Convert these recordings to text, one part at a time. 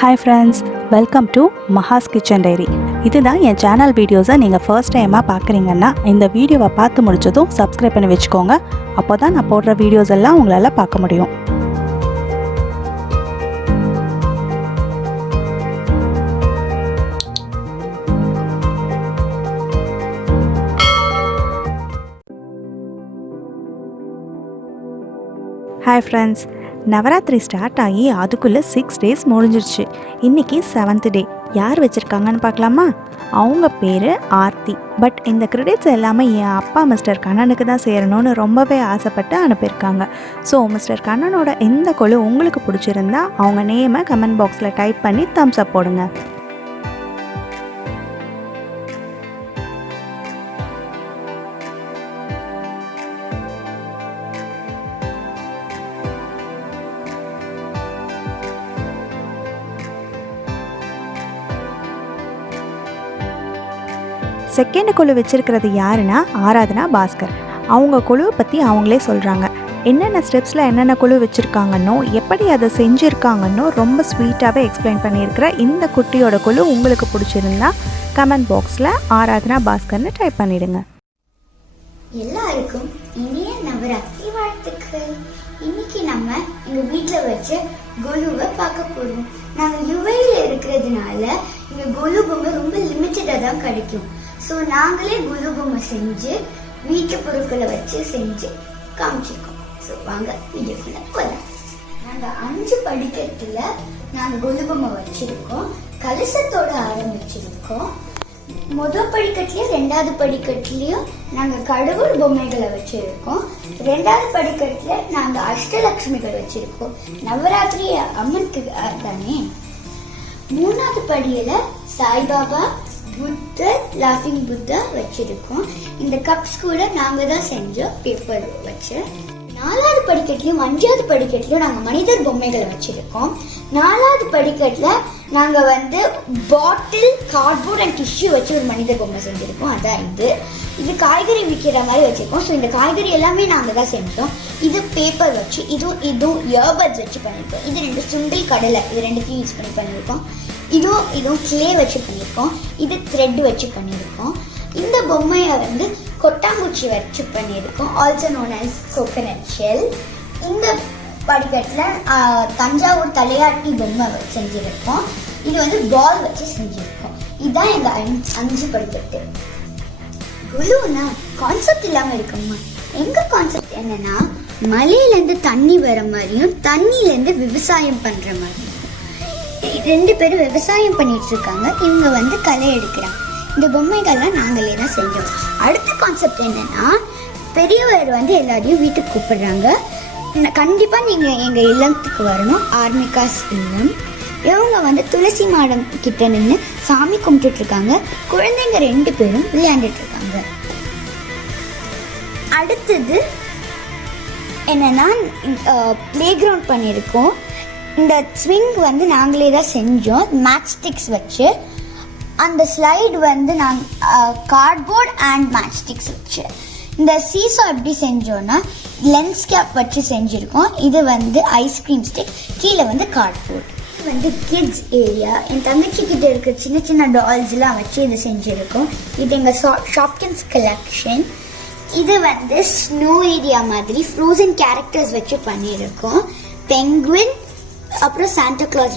Hi friends, welcome to maha'skitchendiary. இதுதான் என் channel வீடியோஸை நீங்கள் ஃபர்ஸ்ட் டைமாக பார்க்குறீங்கன்னா இந்த வீடியோவை பார்த்து முடிச்சதும் சப்ஸ்கிரைப் பண்ணி வச்சுக்கோங்க. அப்போ தான் நான் போடுற வீடியோஸ் எல்லாம் உங்களால் பார்க்க முடியும். Hi friends, நவராத்திரி ஸ்டார்ட் ஆகி அதுக்குள்ளே 6 days முடிஞ்சிருச்சு. இன்றைக்கி 7th day. யார் வச்சுருக்காங்கன்னு பார்க்கலாமா? அவங்க பேர் ஆர்த்தி. பட் இந்த கிரெடிட்ஸ் எல்லாமே என் அப்பா மிஸ்டர் கண்ணனுக்கு தான் சேரணும்னு ரொம்பவே ஆசைப்பட்டு அனுப்பியிருக்காங்க. ஸோ மிஸ்டர் கண்ணனோட எந்த கொலு உங்களுக்கு பிடிச்சிருந்தா அவங்க நேமை கமெண்ட் பாக்ஸில் டைப் பண்ணி தம்ஸ் அப் போடுங்க. செகண்ட் கொலு வச்சுருக்கிறது யாருன்னா ஆராதனா பாஸ்கர். அவங்க கொலுவை பற்றி அவங்களே சொல்கிறாங்க. என்னென்ன ஸ்டெப்ஸில் என்னென்ன கொலு வச்சுருக்காங்கன்னோ எப்படி அதை செஞ்சுருக்காங்கன்னோ ரொம்ப ஸ்வீட்டாகவே எக்ஸ்பிளைன் பண்ணியிருக்கிற இந்த குட்டியோட கொலு உங்களுக்கு பிடிச்சிருந்தா கமெண்ட் பாக்ஸில் ஆராதனா பாஸ்கர்னு டைப் பண்ணிவிடுங்க. எல்லாருக்கும் இனிய நவராத்திரி வாழ்த்துக்கள். இன்னைக்கு நம்ம எங்கள் வீட்டில் வச்சு கொலுவை பார்க்க போகிறோம். நாங்கள் யுவையில் இருக்கிறதுனால இங்கே கொலு பொம்மை ரொம்ப லிமிட்டடாக தான் கிடைக்கும். ஸோ நாங்களே கொலு பொம்மை செஞ்சு வீட்டு பொருட்களை வச்சு செஞ்சு காமிச்சிருக்கோம். ஸோ வாங்க வீடியோக்குள்ள போகலாம். நாங்கள் 5 படிக்கட்டில் நாங்கள் கொலு பொம்மை வச்சுருக்கோம். கலசத்தோட ஆரம்பிச்சிருக்கோம். முதல் படிக்கட்டுலயும் 2வது படிக்கட்டுலயும் நாங்கள் கடவுள் பொம்மைகளை வச்சிருக்கோம். 2வது படிக்கட்டுல நாங்கள் அஷ்டலட்சுமிகள் வச்சிருக்கோம். நவராத்திரி அம்மனுக்கு தானே. 3வது படியில சாய்பாபா, புத்தர், லாஃபிங் புத்தா வச்சிருக்கோம். இந்த கப்ஸ் கூட நாங்க தான் செஞ்சோம் பேப்பர் வச்சு. 4வது படிக்கட்டுலயும் 5வது படிக்கட்டுலயும் நாங்க மனிதர் பொம்மைகளை வச்சிருக்கோம். 4வது படிக்கட்டுல நாங்க பாட்டில், கார்ட்போர்ட் அண்ட் டிஷ்யூ வச்சு ஒரு மனிதர் பொம்மை செஞ்சிருக்கோம். அதான் இது காய்கறி விற்கிற மாதிரி வச்சிருக்கோம். ஸோ இந்த காய்கறி எல்லாமே நாங்க தான் செஞ்சோம். இது பேப்பர் வச்சு, இதுவும் இயர்பட்ஸ் வச்சு பண்ணிருக்கோம். இது 2 சுண்டல் கடலை, இது 2த்தையும் யூஸ் பண்ணி பண்ணிருக்கோம். இதுவும் கிளே வச்சு பண்ணிருக்கோம். இது த்ரெட் வச்சு பண்ணிருக்கோம். இந்த பொம்மையை கொட்டாங்குச்சி வச்சு பண்ணியிருக்கோம், also known as coconut shell. இந்த படிக்கட்டில் தஞ்சாவூர் தலையாட்டி பொம்மை செஞ்சுருக்கோம். இது பால் வச்சு செஞ்சுருக்கோம். இதுதான் எங்கள் 5 படிக்கட்டு. கொலுனா கான்செப்ட் இல்லாமல் இருக்குமா? எங்கள் கான்செப்ட் என்னன்னா, மலையிலேருந்து தண்ணி வர மாதிரியும் தண்ணியிலேருந்து விவசாயம் பண்ணுற மாதிரியும். 2 பேரும் விவசாயம் பண்ணிட்டு இருக்காங்க. இவங்க களை எடுக்கிறாங்க. இந்த பொம்மைகள்லாம் நாங்களே தான் செஞ்சோம். அடுத்த கான்செப்ட் என்னன்னா, பெரியவர் எல்லாரையும் வீட்டுக்கு கூப்பிடுறாங்க. கண்டிப்பாக நீங்கள் எங்கள் இல்லத்துக்கு வரணும். ஆர்மிகாஸ் இல்லம். இவங்க துளசி மாடம் கிட்ட நின்று சாமி கும்பிட்டுட்டு இருக்காங்க. குழந்தைங்க 2 பேரும் விளையாண்டுட்டு இருக்காங்க. அடுத்தது என்னன்னா, பிளே கிரவுண்ட் பண்ணியிருக்கோம். இந்த ஸ்விங் நாங்களே தான் செஞ்சோம் மேட்ச் ஸ்டிக்ஸ் வச்சு. அந்த ஸ்லைடு நாங்கள் கார்ட்போர்ட் அண்ட் மேட்ச் ஸ்டிக்ஸ் வச்சு. இந்த சீசா எப்படி செஞ்சோன்னா, லென்ஸ் கேப் வச்சு செஞ்சுருக்கோம். இது ஐஸ்கிரீம் ஸ்டிக், கீழே கார்ட்போர்ட். இது கிட்ஸ் ஏரியா. என் தங்கச்சிக்கிட்ட இருக்க சின்ன சின்ன டால்ஸ்லாம் வச்சு இது செஞ்சுருக்கோம். இது எங்கள் ஷாப்கின்ஸ் கலெக்ஷன். இது ஸ்னோ ஏரியா மாதிரி ஃப்ரோசன் கேரக்டர்ஸ் வச்சு பண்ணியிருக்கோம். பெங்குவின், அப்புறம் சாண்டா கிளாஸ்.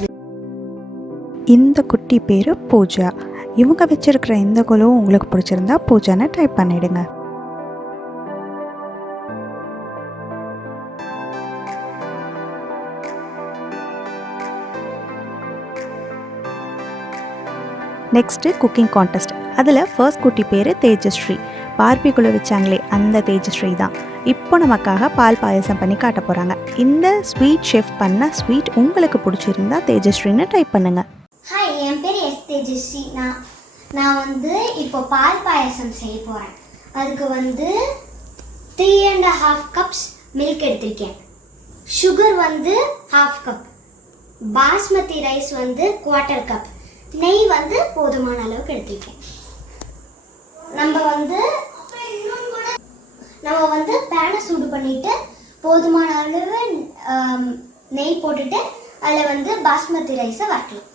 இந்த குட்டி பேர் பூஜா. இவங்க வச்சிருக்கிற இந்த கொலுவும் உங்களுக்கு பிடிச்சிருந்தா பூஜான்னு டைப் பண்ணிடுங்க. Next cooking contest. அதில் ஃபர்ஸ்ட் குட்டி பேர் தேஜஸ்ரீ. பார்பிக்குள்ளே வச்சாங்களே அந்த தேஜஸ்ரீ தான் இப்போ நமக்காக பால் பாயசம் பண்ணி காட்ட போகிறாங்க. இந்த ஸ்வீட் ஷெஃப் பண்ண ஸ்வீட் உங்களுக்கு பிடிச்சிருந்தா தேஜஸ்ரீன்னு டைப் பண்ணுங்கள். ஹாய், என் பேர் தேஜஸ்ரீ. நான் இப்போ பால் பாயசம் செய்ய போகிறேன். அதுக்கு 3.5 கப்ஸ் மில்க் எடுத்திருக்கேன். Sugar 1/2 cup. Basmati rice 1/4 cup. நெய் போதுமான அளவுக்கு எடுத்திருக்கேன். நம்ம பேனை சூடு பண்ணிட்டு போதுமான அளவு நெய் போட்டுட்டு அதில் பாஸ்மதி ரைஸை வறுக்கலாம்.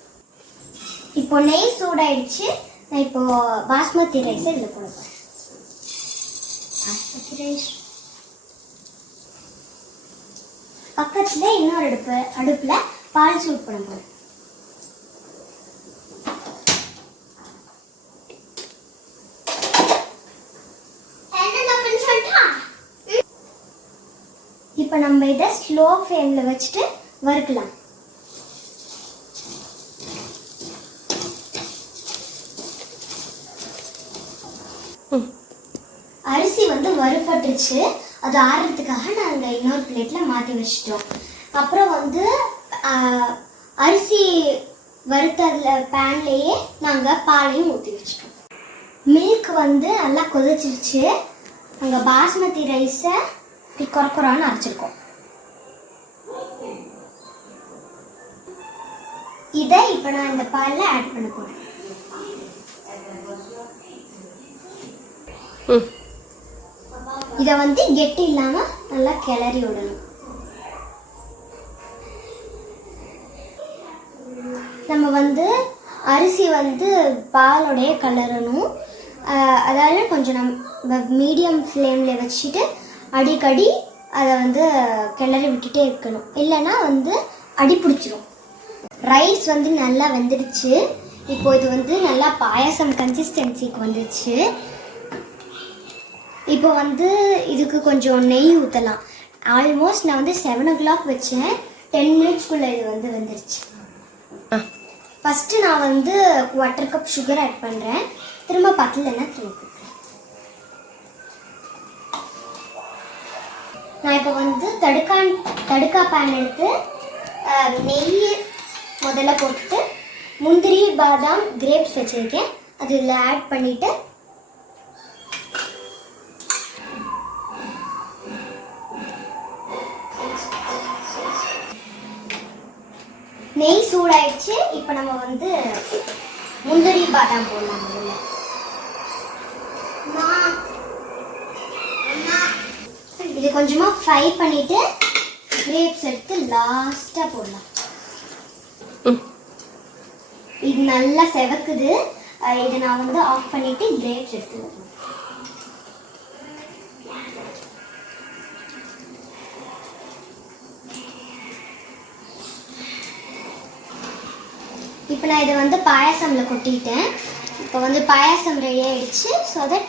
இப்போ நெய் சூடாயிடுச்சு. நான் இப்போ பாஸ்மதி ரைஸ் இதில் போடுவேன். பாஸ்மதி ரைஸ் பக்கத்துல இன்னொரு அடுப்புல பால் சூட் பண்ண போறேன். இப்போ நம்ம இதை ஸ்லோ ஃப்ளேம்ல வச்சுட்டு வறுக்கலாம். அரிசி வந்து வறுபட்டுருச்சு. அது ஆறுறதுக்காக நாங்கள் இன்னொரு பிளேட்ல மாற்றி வச்சிட்டோம். அப்புறம் வந்து அரிசி வறுத்ததுல பேன்லேயே நாங்கள் பாலையும் ஊற்றி வச்சிட்டோம். மில்க் வந்து நல்லா கொதிச்சிருச்சு. நாங்கள் பாஸ்மதி ரைஸை இப்படி குறக்குறான்னு அரைச்சிருக்கோம். இதை இப்போ நான் இந்த பாலில் ஆட் பண்ண போகிறேன். இதை வந்து கெட்டி இல்லாமல் நல்லா கிளறி விடணும். நம்ம வந்து அரிசி வந்து பாலோடைய கலரணும். அதாவது கொஞ்சம் நம்ம மீடியம் ஃப்ளேமில் வச்சுட்டு அடிக்கடி அதை வந்து கிளறி விட்டுட்டே இருக்கணும். இல்லைன்னா வந்து அடி பிடிச்சிரும். ரைஸ் வந்து நல்லா வெந்துடுச்சு. இப்போ இது வந்து நல்லா பாயாசம் கன்சிஸ்டன்சிக்கு வந்துடுச்சு. இப்போ வந்து இதுக்கு கொஞ்சம் நெய் ஊற்றலாம். ஆல்மோஸ்ட் நான் வந்து 7 o'clock வச்சேன். 10 minutesக்குள்ளே இது வந்து வந்துடுச்சு. ஃபஸ்ட்டு நான் வந்து 1/4 cup சுகர் ஆட் பண்ணுறேன். திரும்ப பத்தலைன்னா திரும்ப நான் இப்போ வந்து தடுக்கா பேன் எடுத்து நெய் முதல்ல போட்டுட்டு முந்திரி பாதாம் கிரேப்ஸ் வச்சுருக்கேன். அது இதில் ஆட் பண்ணிவிட்டு நெய் சூடாயிடுச்சு. இப்போ நம்ம வந்து முந்திரி பாதாம் போடலாம். முதல்ல இது கொஞ்சமாக ஃப்ரை பண்ணிவிட்டு கிரேப்ஸ் எடுத்து லாஸ்ட்டாக போடலாம். இது நல்லா செவக்குது. இதை நான் வந்து ஆஃப் பண்ணிவிட்டு கிரேப்ஸ் எடுத்து வரணும். இப்போ நான் இதை வந்து பாயாசமில் கொட்டிட்டேன். இப்போ வந்து பாயாசம் ரெடி ஆகிடுச்சு. ஸோ அதை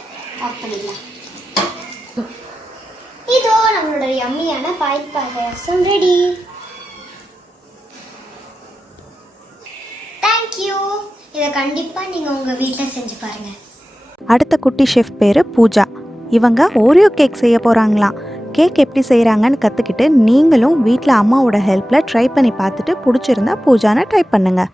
ஆஃப் பண்ணிடலாம். இதோ நம்மளோட யம்மியான பாயாசம் ரெடி. தேங்க்யூ. இதை கண்டிப்பாக நீங்கள் உங்கள் வீட்டில் செஞ்சு பாருங்கள். அடுத்த குட்டி ஷெஃப் பேர் பூஜா. இவங்க ஓரியோ கேக் செய்ய போகிறாங்களாம். கேக் எப்படி செய்கிறாங்கன்னு கற்றுக்கிட்டு நீங்களும் வீட்டில் அம்மாவோட ஹெல்ப்பில் ட்ரை பண்ணி பார்த்துட்டு பிடிச்சிருந்தா பூஜானை டைப் பண்ணுங்கள்.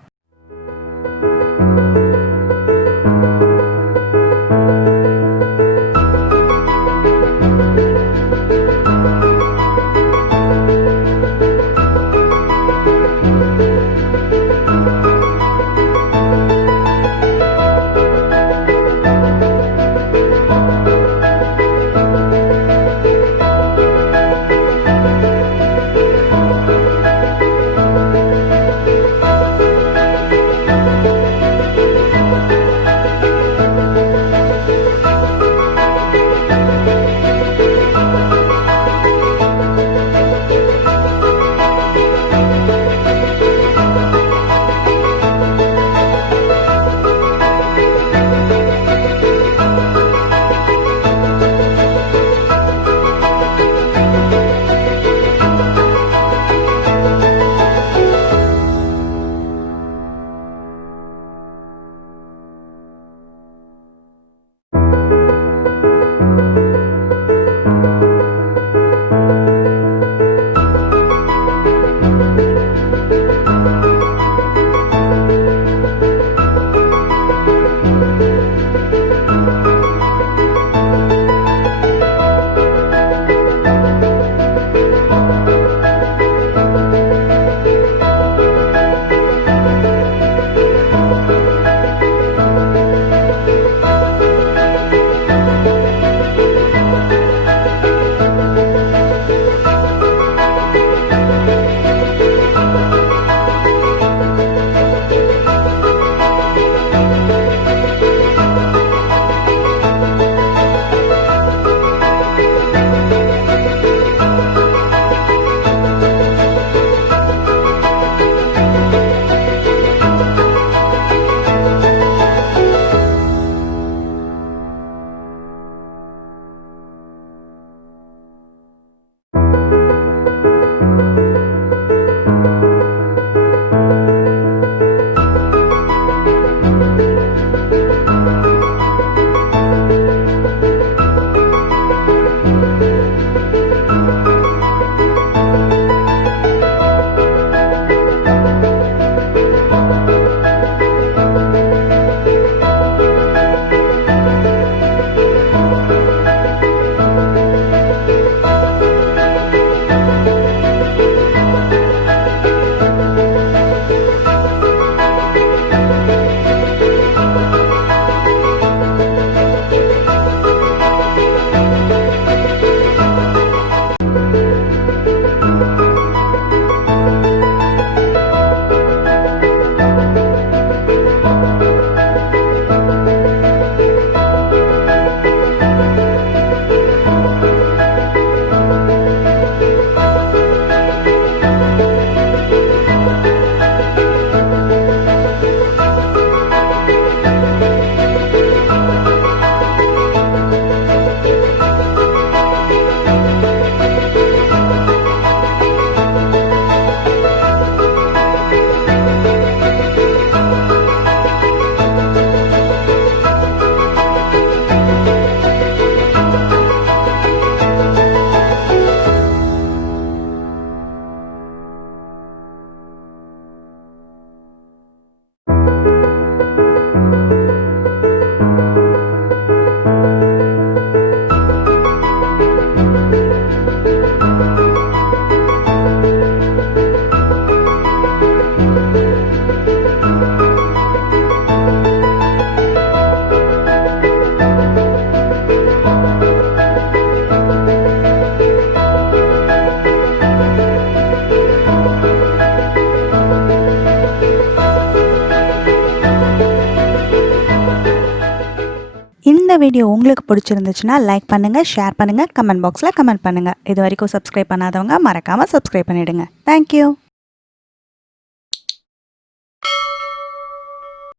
இந்த வீடியோ உங்களுக்கு பிடிச்சிருந்துச்சுன்னா லைக் பண்ணுங்கள், ஷேர் பண்ணுங்கள், கமெண்ட் பாக்ஸில் கமெண்ட் பண்ணுங்கள். இது வரைக்கும் சப்ஸ்கிரைப் பண்ணாதவங்க மறக்காமல் சப்ஸ்கிரைப் பண்ணிவிடுங்க. தேங்க்யூ.